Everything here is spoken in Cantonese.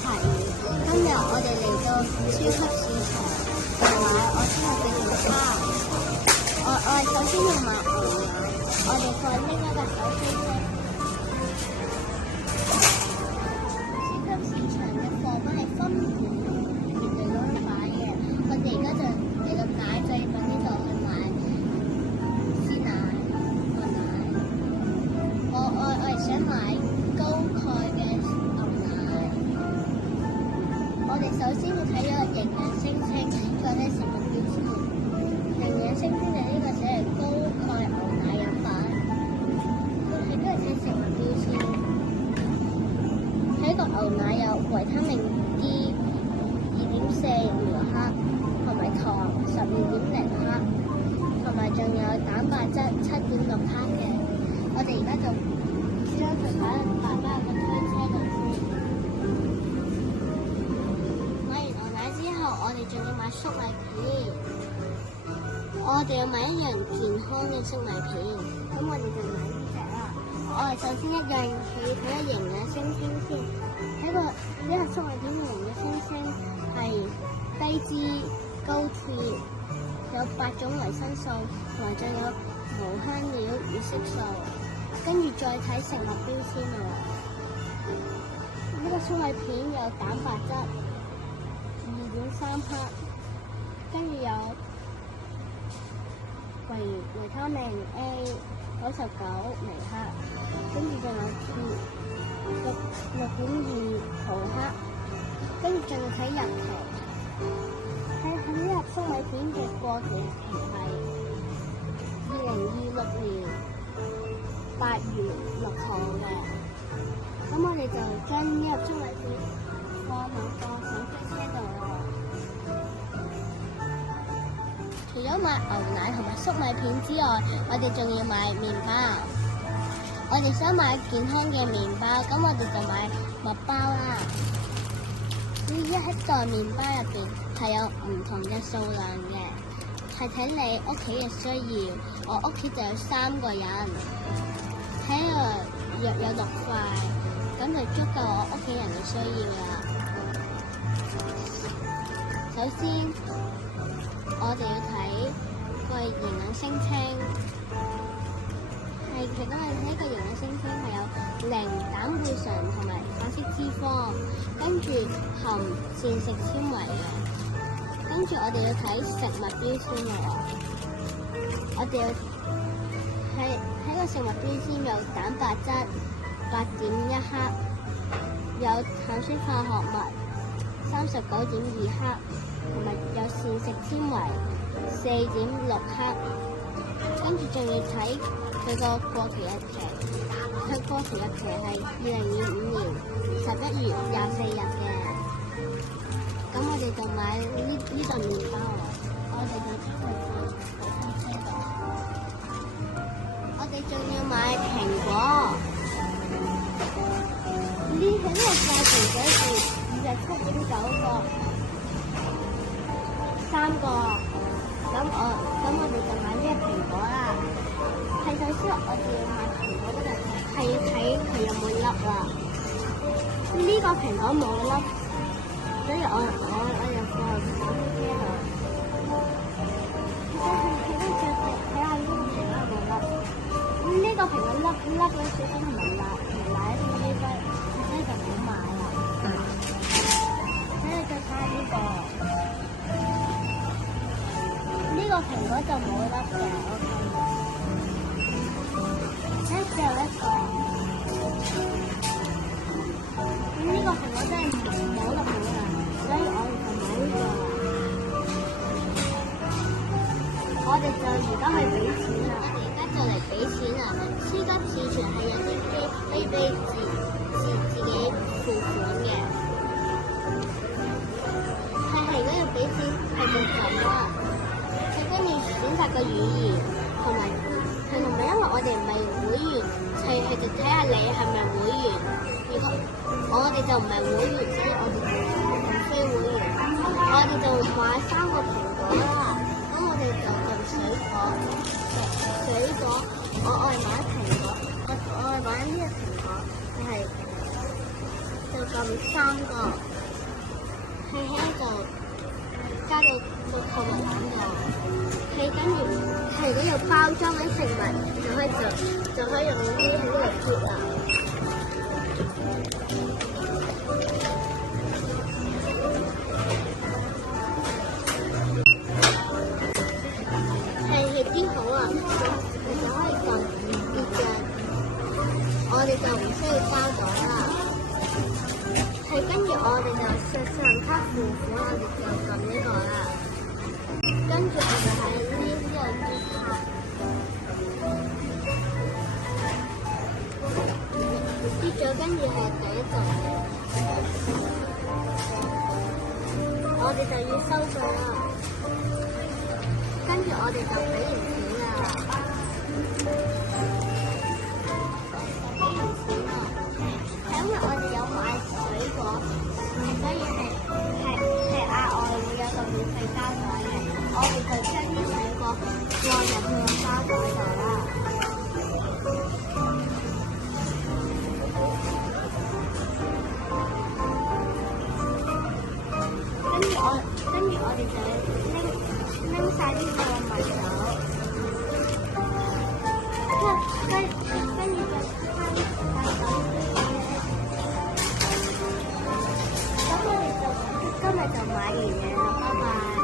茶語。今日我哋嚟到超級市場買我聽日嘅早餐。我首先要買牛奶，我哋再拎一個手推車。超級市場嘅貨品係分門別類咁樣擺嘅，我哋而家就嚟到奶製品呢度去買鮮奶、牛奶。我係想買高鈣嘅牛奶。我哋首先要睇咗個營養聲稱，再睇食物標籤。營養聲稱就呢個寫係高鈣牛奶飲品。佢都係睇食物標籤。睇個牛奶有維他命 D 2.4毫克，同埋糖12.0克，同埋仲有蛋白質7.6克嘅。我哋而家就將佢擺喺個推車度先。買完牛奶之後，我哋仲要買粟米片。我哋要買一樣健康嘅粟米片，咁我哋就買呢隻啦。我哋首先一樣要睇下營養聲稱先。睇個呢個粟米片嘅營養聲稱係低脂、高鐵，有8種維生素，同埋仲有無香料與色素。跟住再睇食物標籤啦。呢個粟米片有蛋白質2.3克，跟住有維他命 A 99微克，跟住仲有鐵6.2毫克，跟住仲要睇日期。睇呢盒粟米片嘅過期日期係2026年8月6號嘅。咁我哋就將呢盒粟米片放喺個手推車度啦。除咗買牛奶同埋粟米片之外，我哋仲要買麵包。我哋想買健康嘅麵包，咁我哋就買麥包啦。呢一袋麵包入邊係有唔同嘅數量嘅，係睇你屋企嘅需要。我屋企就有3個人，睇下約有6塊，咁就足夠我屋企人嘅需要啦。首先，我哋要睇個營養聲稱，其中呢個營養聲稱係有0膽固醇同埋反式脂肪，跟住含膳食纖維嘅。跟住我哋要睇食物標籤喎，我哋要睇個食物標籤有蛋白質8.1克，有碳水化合物39.2克，同埋有膳食纖維4.6克。跟住仲要睇佢個過期日期，佢過期日期係2025年11月24日嘅。咁我哋就買呢袋麵包啦。我哋就將佢放喺推車度。我哋仲要買蘋果。喺呢個價錢寫住27.9個3個。咁我哋就買呢個蘋果啦。係首先我哋要買蘋果嗰陣係要睇佢有冇粒啦。呢個蘋果冇粒，所以我就放喺手推車度。睇下呢個蘋果有冇粒。呢個蘋果粒咗少少同埋辣啲呢個，所以就唔好買啦。跟住再睇下呢個蘋果就冇粒嘅 ，OK。跟住最後一個，呢個蘋果真係冇粒好啦，所以我哋就買呢個啦。我哋就而家去俾錢啦，我哋而家就嚟俾錢啦。超級市場係有啲機可以俾自己付款嘅，係如果要俾錢係就咁啦。跟住選擇個語言，同埋因為我哋唔係會員，係就睇下你係咪會員。如果我哋就唔係會員，所以我哋就唔非會員。我哋就買3個蘋果啦。咁我哋就用水果，我愛買蘋果，我愛買呢個蘋果，就撳3個，輕輕就加到個購物籃度。係跟住係嗰度包裝緊食物，就可以用呢啲喺呢度貼啦。係啲好啊，你就可以撳呢隻，我哋就唔需要包咗啦。係跟住我哋就信用卡付款，我哋就撳呢個啦。跟住我哋喺呢度嘟卡，嘟咗跟住係第一度，我哋就要收稅啦。跟住我哋就俾完錢啦，俾完錢啦。係因為我哋有買水果，所以係額外會有個免費膠袋嘅。我哋就將啲水果放入去個膠袋度啦。跟住我哋就要拎晒啲貨物走，跟住就翻咁我哋就今日就買完嘢啦，拜拜。